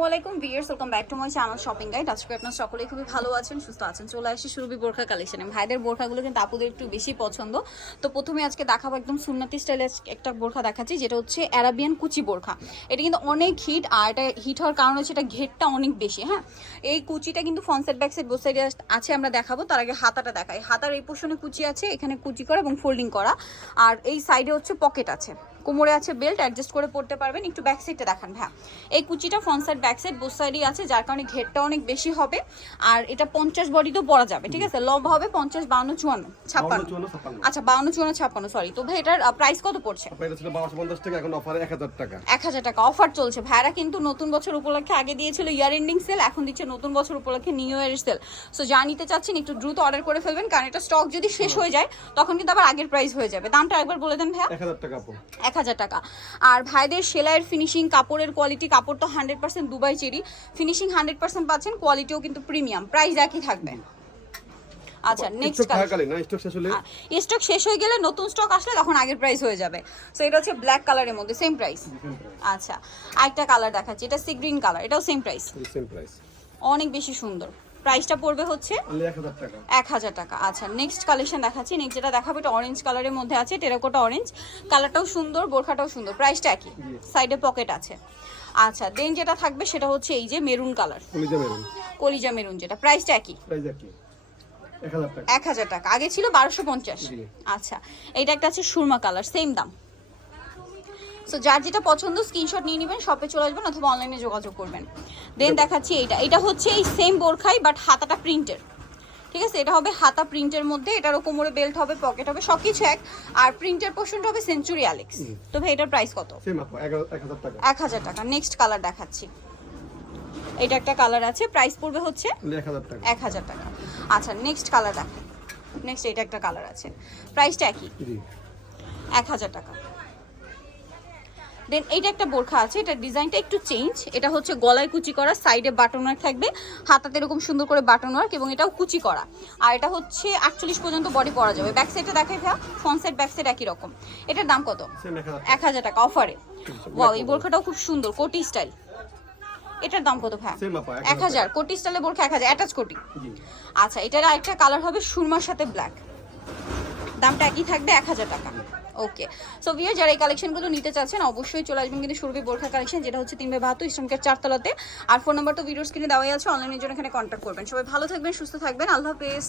ওয়ালাইকুম viewers, welcome back to my channel shopping guide. আজকে আপনারা সকলেই খুবই ভালো আছেন, সুস্থ আছেন। চলে আসি সুরভি বোরখা কালেকশনে। ভাইদের বোরখাগুলো কিন্তু আপুদের একটু বেশি পছন্দ। তো প্রথমে আজকে দেখাবো একদম সুন্নতি স্টাইলে একটা বোরখা দেখাচ্ছি, যেটা হচ্ছে অ্যারাবিয়ান কুচি বোরখা। এটা কিন্তু অনেক হিট, আর এটা হিট হওয়ার কারণ হচ্ছে এটা ঘেরটা অনেক বেশি। হ্যাঁ, এই কুচিটা কিন্তু front side back side both সাইডে আছে, আমরা দেখাবো। তার আগে হাতাটা দেখাই। হাতার এই পোর্শনে কুচি আছে, এখানে কুচি করা এবং ফোল্ডিং করা, আর এই সাইডে হচ্ছে পকেট আছে, কোমরে আছে বেল্ট, অ্যাডজাস্ট করে পড়তে পারবেন। একটু ব্যাক সাইডটা দেখান ভাই। এই কুচিটা front side back side both সাইডই আছে, যার কারণে ঘেরটা অনেক বেশি হবে। আর এটা 50 বডিতেও পরা যাবে, ঠিক আছে। লম্বা হবে 50, 52, 54, 56। আচ্ছা, 52, 54, 56, সরি। তো ভাই এটার প্রাইস কত পড়ছে? এটা ছিল 1250 টাকা, এখন অফারে 1000 টাকা। 1000 টাকা অফার চলছে। ভাইরা কিন্তু নতুন বছর উপলক্ষে আগে দিয়েছিল ইয়ার এন্ডিং সেল, এখন দিচ্ছে নতুন বছর উপলক্ষে নিউ ইয়ারের সেল। সো যা নিতে চাচ্ছেন একটু দ্রুত অর্ডার করে ফেলবেন, কারণ এটা স্টক যদি শেষ হয়ে যায় তখন কিন্তু আবার আগের প্রাইস হয়ে যাবে। দামটা একবার বলে দেন ভাইয়া। 1000 টাকা আপু। 1000 টাকা। আর ভাইদের সেলাইয়ের ফিনিশিং, কাপড়ের কোয়ালিটি, কাপড় তো 100% দুবাই চেরি, ফিনিশিং 100% পাচ্ছেন, কোয়ালিটিও কিন্তু প্রিমিয়াম, প্রাইস একই থাকবে। আচ্ছা, নেক্সট স্টক শেষ হয়ে গেলে নতুন স্টক আসলে তখন আগের প্রাইস হয়ে যাবে। সো এটা হচ্ছে ব্ল্যাক কালারের মধ্যে সেম প্রাইস। আচ্ছা, আরেকটা কালার দেখাচ্ছি, এটা সি গ্রিন কালার, এটাও সেম প্রাইস। অনেক বেশি সুন্দর। প্রাইসটা পড়বে হচ্ছে 1000 টাকা। আচ্ছা, নেক্সট কালেকশন দেখাচ্ছি। নেক্সট যেটা দেখাবো এটা অরেঞ্জ কালারের মধ্যে আছে, টেরাকোটা অরেঞ্জ কালারটাও সুন্দর, বোরখাটাও সুন্দর, প্রাইসটা একই, সাইডে পকেট আছে। আচ্ছা, দেন যেটা থাকবে সেটা হচ্ছে এই যে মেরুন কালার, কলিজা মেরুন, যেটা প্রাইসটা একই, 1000 টাকা। আগে ছিল 1250। আচ্ছা, এইটা একটা আছে সুরমা কালার, সেম দাম। সো যার যেটা পছন্দ স্ক্রিনশট নিয়ে নেবেন, শপে চলে আসবেন অথবা অনলাইনে যোগাযোগ করবেন। দেন দেখাচ্ছি এটা হচ্ছে এই সেম বোরখাই, বাট হাতাটা প্রিন্টের, ঠিক আছে। এটা হবে হাতা প্রিন্টের মধ্যে, এটারও কোমরে বেল্ট হবে, পকেট হবে, সবকিছু এক। আর প্রিন্টের পোর্শনটা হবে সেঞ্চুরি অ্যালেক্স। তো ভাই এটার প্রাইস কত? 1000 টাকা। নেক্সট কালার দেখাচ্ছি, এটা একটা কালার আছে, প্রাইস পড়বে হচ্ছে 1000 টাকা। আচ্ছা, নেক্সট কালার দেখাই। নেক্সট এটা একটা কালার আছে, প্রাইসটা একই, 1000 টাকা। দেন এইটা একটা বোরখা আছে, এটা ডিজাইনটা একটু চেঞ্জ। এটা হচ্ছে গলায় কুচি করা, সাইডে বাটন ওয়ার্ক থাকবে, হাতাতে এরকম সুন্দর করে বাটন ওয়ার্ক, এবং এটাও কুচি করা। আর এটা হচ্ছে 48 পর্যন্ত বডি পরা যাবে। ব্যাক সাইডটা দেখাই ভাই, ফ্রন্ট সাইড ব্যাক সাইড একই রকম। এটার দাম কত? 1000 টাকা অফারে। ওয়াও, এই বোরখাটাও খুব সুন্দর, কোটি স্টাইল। এটার দাম কত ভাই? 1000। কোটি স্টাইলে বোরখা 1000, অ্যাটাচ কোটি। আচ্ছা, এটার আরেকটা কালার হবে সুরমার সাথে ব্ল্যাক, দামটা একই থাকবে, 1000 টাকা। ওকে, সো ভিউয়ার যারা এই কালেকশনগুলো নিতে চাচ্ছেন অবশ্যই চলে আসবেন কিন্তু সুরভি বোরখা কালেকশন, যেটা হচ্ছে 3/72 ইস্টার্ন 4 তলাতে। আর ফোন নাম্বার তো ভিডিওর স্ক্রিনে দেওয়াই আছে, অনলাইনের জন্য এখানে কন্ট্যাক্ট করবেন। সবাই ভালো থাকবেন, সুস্থ থাকবেন, আল্লাহ হাফেজ।